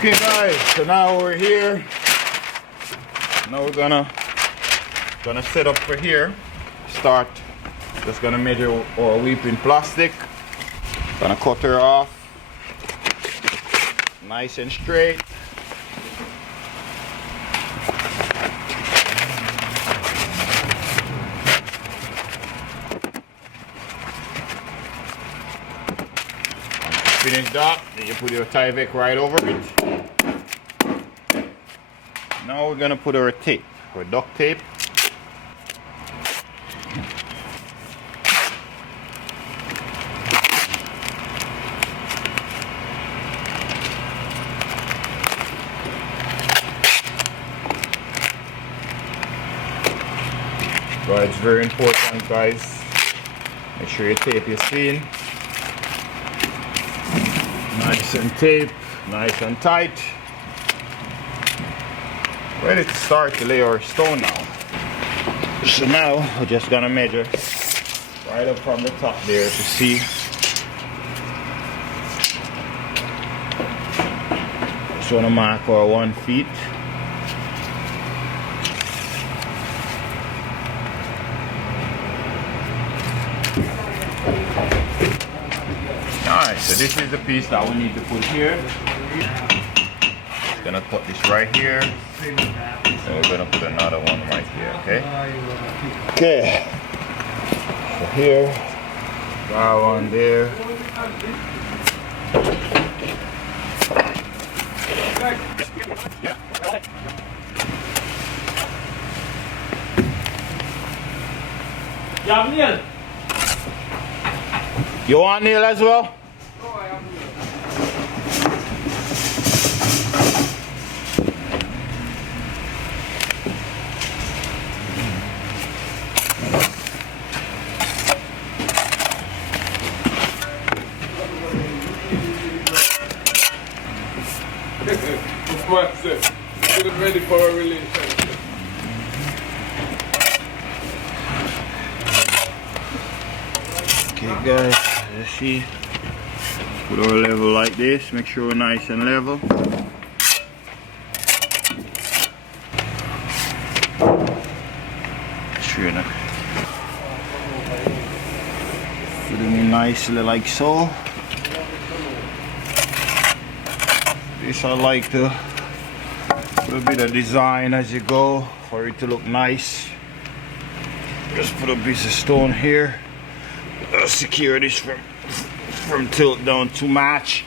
Okay guys, so now we're here. Now we're gonna set up for here. Start. Just gonna measure our weeping plastic. Gonna cut her off. Nice and straight. Finish that, then you put your Tyvek right over it. Now we're gonna put our tape, our duct tape. So it's very important, guys. Make sure your tape is clean. Nice and tape, nice and tight. Ready to start to lay our stone now. So now we're just gonna measure right up from the top there to see. Just wanna mark our 1 feet. Alright, so this is the piece that we need to put here. Just gonna put this right here. And we're gonna put another one right here, okay? Okay. So here, that one there. You want nail as well? Get it ready for a relationship. Okay guys, let's see. Put our level like this, make sure we're nice and level. Sure enough. Put them in nicely like so. This I like to put a bit of design as you go for it to look nice. Just put a piece of stone here. Secure this from tilt down to match.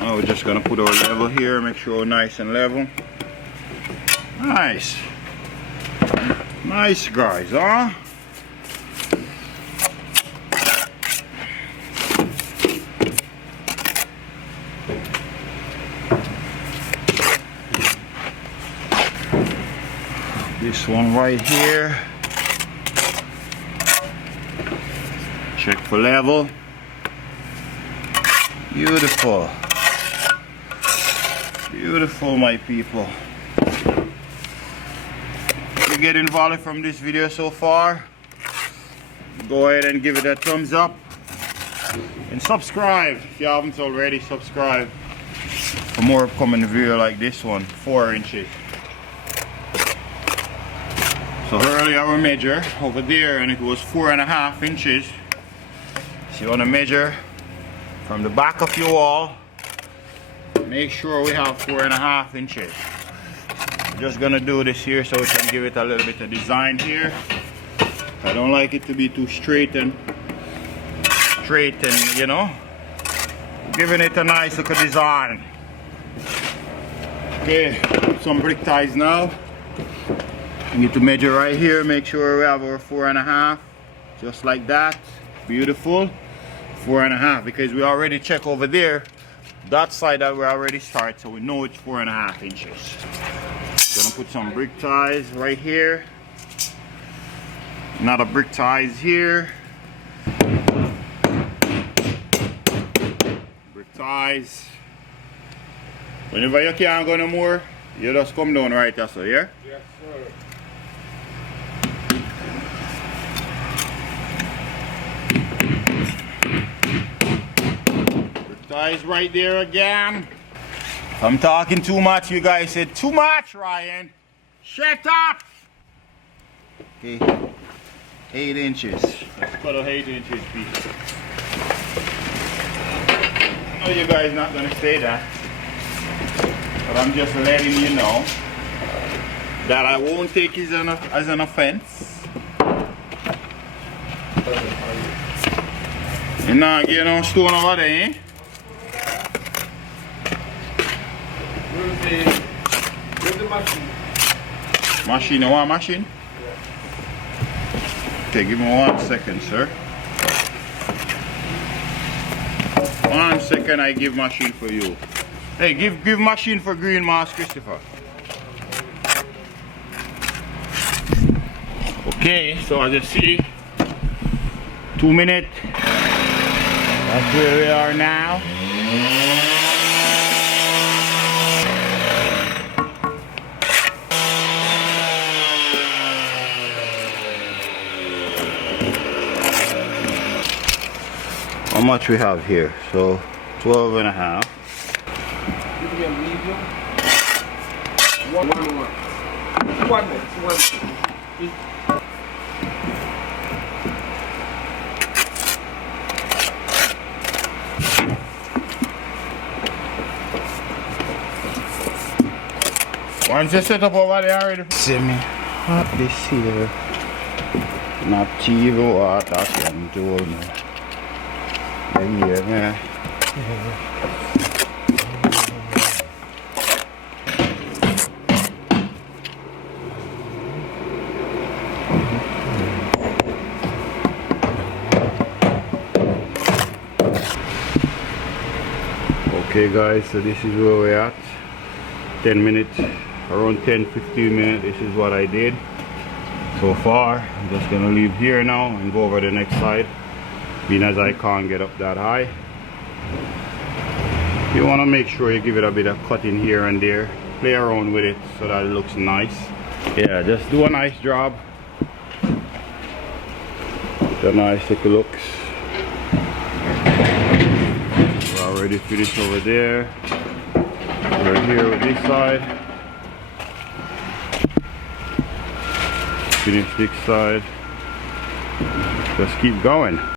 Now we're just gonna put our level here, make sure we're nice and level. Nice. Nice guys, huh? This one right here. Check for level. Beautiful. Beautiful, my people. If you get involved from this video so far, go ahead and give it a thumbs up. And subscribe if you haven't already. Subscribe for more upcoming video like this one, 4 inches. So earlier we measured over there and it was 4.5 inches. So you want to measure from the back of your wall. Make sure we have 4.5 inches. I'm just gonna do this here so we can give it a little bit of design here. I don't like it to be too straight and you know, giving it a nice look of design. Okay, put some brick ties now. We need to measure right here, make sure we have our 4.5, just like that. Beautiful. 4.5, because we already check over there, that side that we already start, so we know it's 4.5 inches. Gonna put some brick ties right here. Another brick ties here. Brick ties. Whenever you can't go no more, you just come down right there, so yeah? Yes, sir. Guys, right there again. If I'm talking too much, you guys said too much, Ryan. Shut up! Okay, 8 inches. Let's cut a 8 inches piece. I know you guys not gonna say that, but I'm just letting you know that I won't take it as an offense. You're not getting no stone over there, eh? Where's the machine? Machine, you want a machine? Okay, give me 1 second, sir. 1 second, I give machine for you. Hey, give machine for green mask, Christopher. Okay, so as you see, 2 minutes. That's where we are now. How much we have here? So 12 and a half. Give me a medium. One minute. Once you set up over there already. See me hot this here. Not even what I can do now. Yeah, man. Okay guys, so this is where we're at. 10 minutes, around 10-15 minutes, this is what I did so far. I'm just gonna leave here now and go over the next side, being as I can't get up that high. You want to make sure you give it a bit of cutting here and there, play around with it so that it looks nice. Yeah, just do a nice job. The nice little looks. We're already finished over there. We're here with this side. Finish this side. Just keep going.